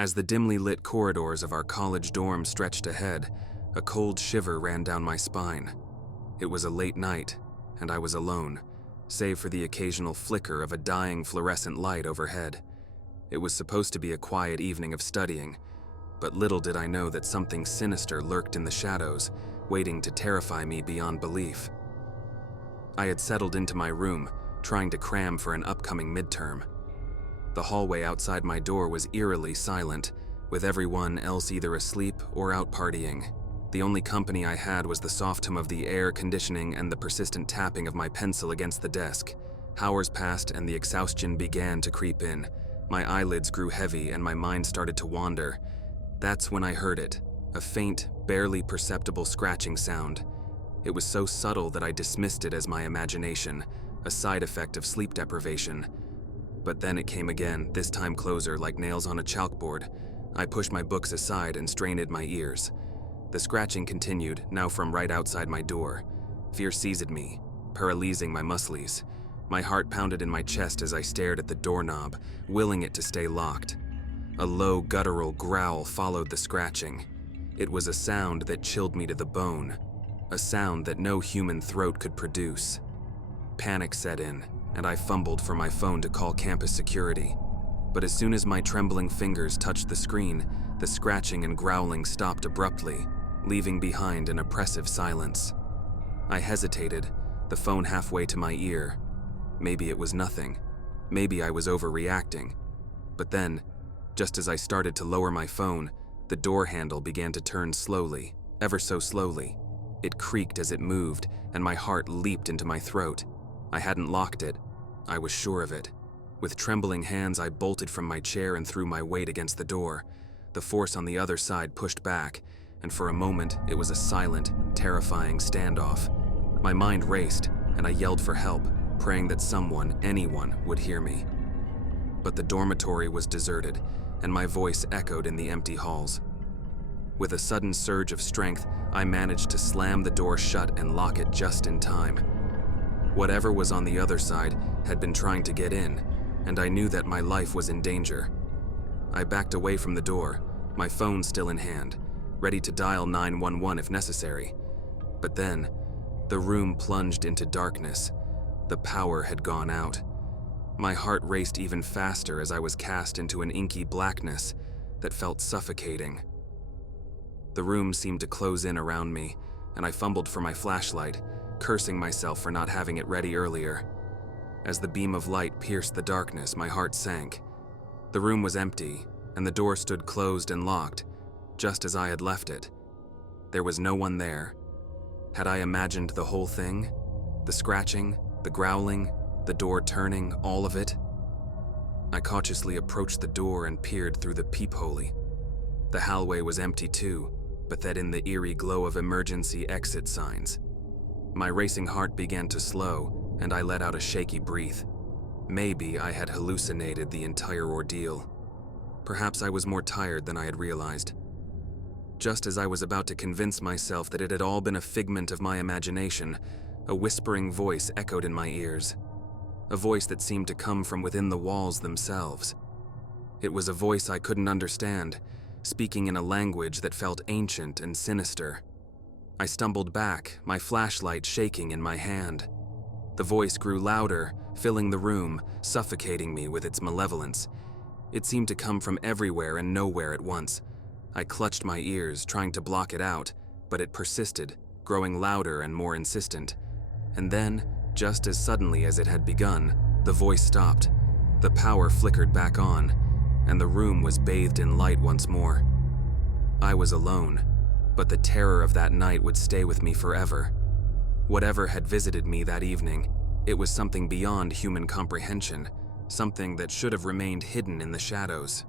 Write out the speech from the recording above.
As the dimly lit corridors of our college dorm stretched ahead, a cold shiver ran down my spine. It was a late night, and I was alone, save for the occasional flicker of a dying fluorescent light overhead. It was supposed to be a quiet evening of studying, but little did I know that something sinister lurked in the shadows, waiting to terrify me beyond belief. I had settled into my room, trying to cram for an upcoming midterm. The hallway outside my door was eerily silent, with everyone else either asleep or out partying. The only company I had was the soft hum of the air conditioning and the persistent tapping of my pencil against the desk. Hours passed and the exhaustion began to creep in. My eyelids grew heavy and my mind started to wander. That's when I heard it, a faint, barely perceptible scratching sound. It was so subtle that I dismissed it as my imagination, a side effect of sleep deprivation. But then it came again, this time closer, like nails on a chalkboard. I pushed my books aside and strained my ears. The scratching continued, now from right outside my door. Fear seized me, paralyzing my muscles. My heart pounded in my chest as I stared at the doorknob, willing it to stay locked. A low, guttural growl followed the scratching. It was a sound that chilled me to the bone, a sound that no human throat could produce. Panic set in, and I fumbled for my phone to call campus security. But as soon as my trembling fingers touched the screen, the scratching and growling stopped abruptly, leaving behind an oppressive silence. I hesitated, the phone halfway to my ear. Maybe it was nothing. Maybe I was overreacting. But then, just as I started to lower my phone, the door handle began to turn slowly, ever so slowly. It creaked as it moved, and my heart leaped into my throat. I hadn't locked it. I was sure of it. With trembling hands, I bolted from my chair and threw my weight against the door. The force on the other side pushed back, and for a moment, it was a silent, terrifying standoff. My mind raced, and I yelled for help, praying that someone, anyone, would hear me. But the dormitory was deserted, and my voice echoed in the empty halls. With a sudden surge of strength, I managed to slam the door shut and lock it just in time. Whatever was on the other side had been trying to get in, and I knew that my life was in danger. I backed away from the door, my phone still in hand, ready to dial 911 if necessary. But then, the room plunged into darkness. The power had gone out. My heart raced even faster as I was cast into an inky blackness that felt suffocating. The room seemed to close in around me, and I fumbled for my flashlight, cursing myself for not having it ready earlier. As the beam of light pierced the darkness, my heart sank. The room was empty, and the door stood closed and locked, just as I had left it. There was no one there. Had I imagined the whole thing? The scratching, the growling, the door turning, all of it? I cautiously approached the door and peered through the peephole. The hallway was empty too, but that in the eerie glow of emergency exit signs. My racing heart began to slow, and I let out a shaky breath. Maybe I had hallucinated the entire ordeal. Perhaps I was more tired than I had realized. Just as I was about to convince myself that it had all been a figment of my imagination, a whispering voice echoed in my ears. A voice that seemed to come from within the walls themselves. It was a voice I couldn't understand, speaking in a language that felt ancient and sinister. I stumbled back, my flashlight shaking in my hand. The voice grew louder, filling the room, suffocating me with its malevolence. It seemed to come from everywhere and nowhere at once. I clutched my ears, trying to block it out, but it persisted, growing louder and more insistent. And then, just as suddenly as it had begun, the voice stopped. The power flickered back on, and the room was bathed in light once more. I was alone, but the terror of that night would stay with me forever. Whatever had visited me that evening, it was something beyond human comprehension, something that should have remained hidden in the shadows.